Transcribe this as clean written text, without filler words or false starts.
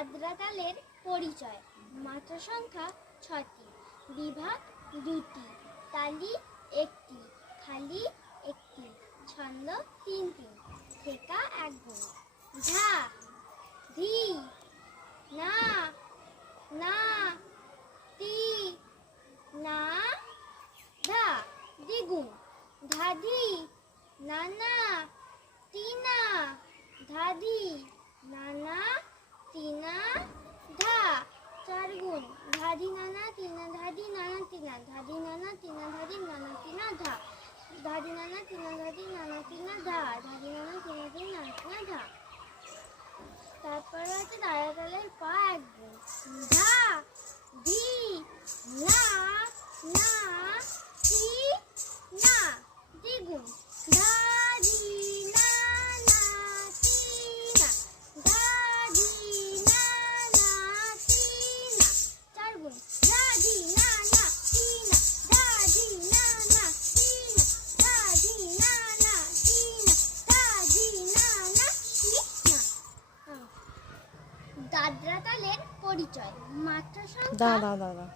দাদরা তালের পরিচয়। মাত্রা সংখ্যা ৬টি, বিভাগ ২টি, তালি ১টি, খালি ১টি, ছন্দ ৩টি, ঠেকা ১ গুণ। ধা, ধি, না, না, তি, না, ধা, দ্বিগুণ। ধাধি, নানা, তিনা, ধাধি, নানা, তিনা, ধা, ৪ গুণ। ধাধি নানা তিনা ধাধি নানা তিনা, ধাধি নানা তিনা ধাধি নানা তিনা, ধা, ধাধি নানা তিনা ধাধি নানা তিনা, ধা, ধাধি নানা তিনা ধাধি নানা তিনা, ধা। তারপরে আছে দাদরা তালের পা ১ গুণ। ধা, ধি, না, না, তি, না, দ্বিগুণ। ধা, ধি, না, না, তি, না, ধা, ধি, না, না, তি, না, ৪ গুণ। ধা, ধি, না, না, তি, না, ধা, ধি, না, না, তি, না, ধা, ধি, না, না, তি, না, ধা, ধি, না, না, তি, না। দাদরা তালের পরিচয়। মাত্রা সংখ্যা